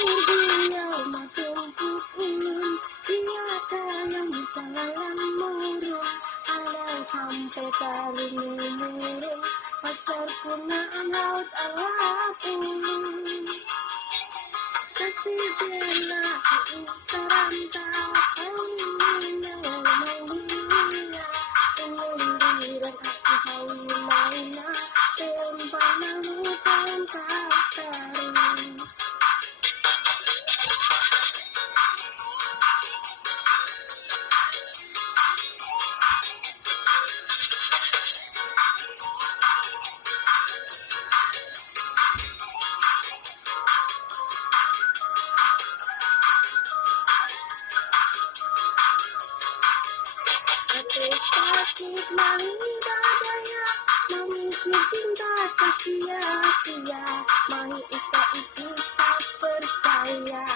beliau tumpuk ulun, tiada yang bisa layan murung. Ada sampai taring murung, pacar punaan laut alap ulun. Kasih bela sarantau mengenal maulia, pengundiran hati hawi maina, tempana lupain kataring. Sakit mangga daya, memikir cinta sia-sia, mau isa itu tak percaya,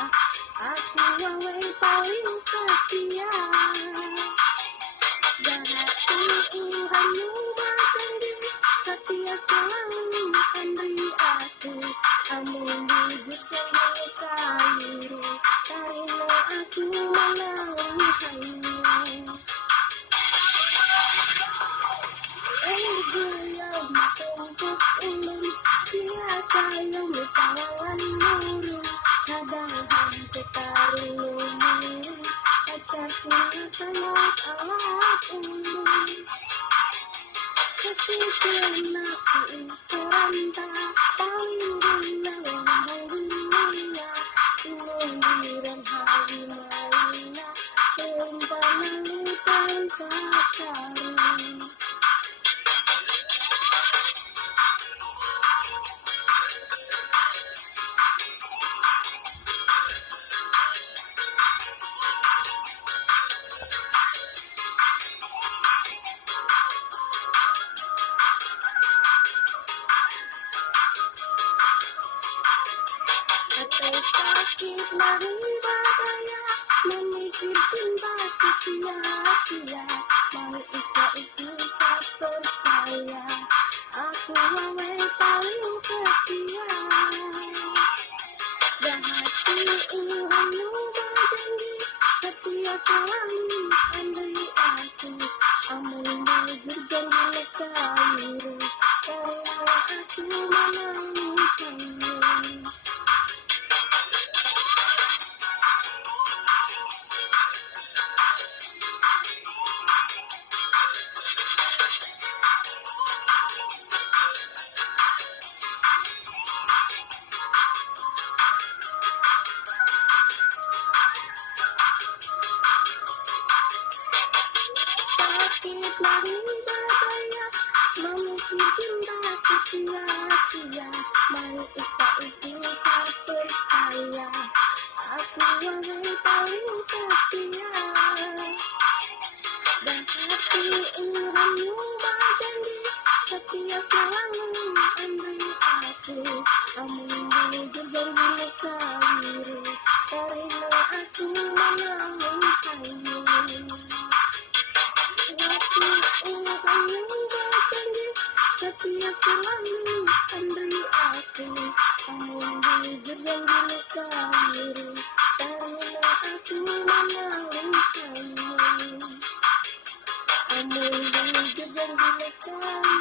aku wawai paling setia. Garati Tuhan ubah janji, setia selalu andri aku, amun bujur yang kairu, karena aku melalui hayu. Beliau tumpuk ulun, tiada yang bisa lawan murung. Kadang hampir taring murung, pacar punata laut alap ulun. Kasih kenaku serantau, paling beliau maulia, pengundiran hari maina, tempana lupain kataring. Sakit mariba daya, memikir cinta sia-sia, mau isa itu tak percaya, aku wawai paling setia. Dan hati Tuhan ubah janji, setia selalu andri aku, amun bujur janji lekairu, karena aku menangis hayu. Sakit mariba daya, memikir cinta sia-sia, mau isa itu tak percaya, aku wawai paling setia. Dan hati Tuhan ubah janji, setia selalu andri aku, amun bujur janji lekairu, karena aku menangis hayu. Tuhan ubah janji, setia selalu andri aku, amun bujur janji lekairu, karena aku menangis hayu. Amun bujur janji lekairu.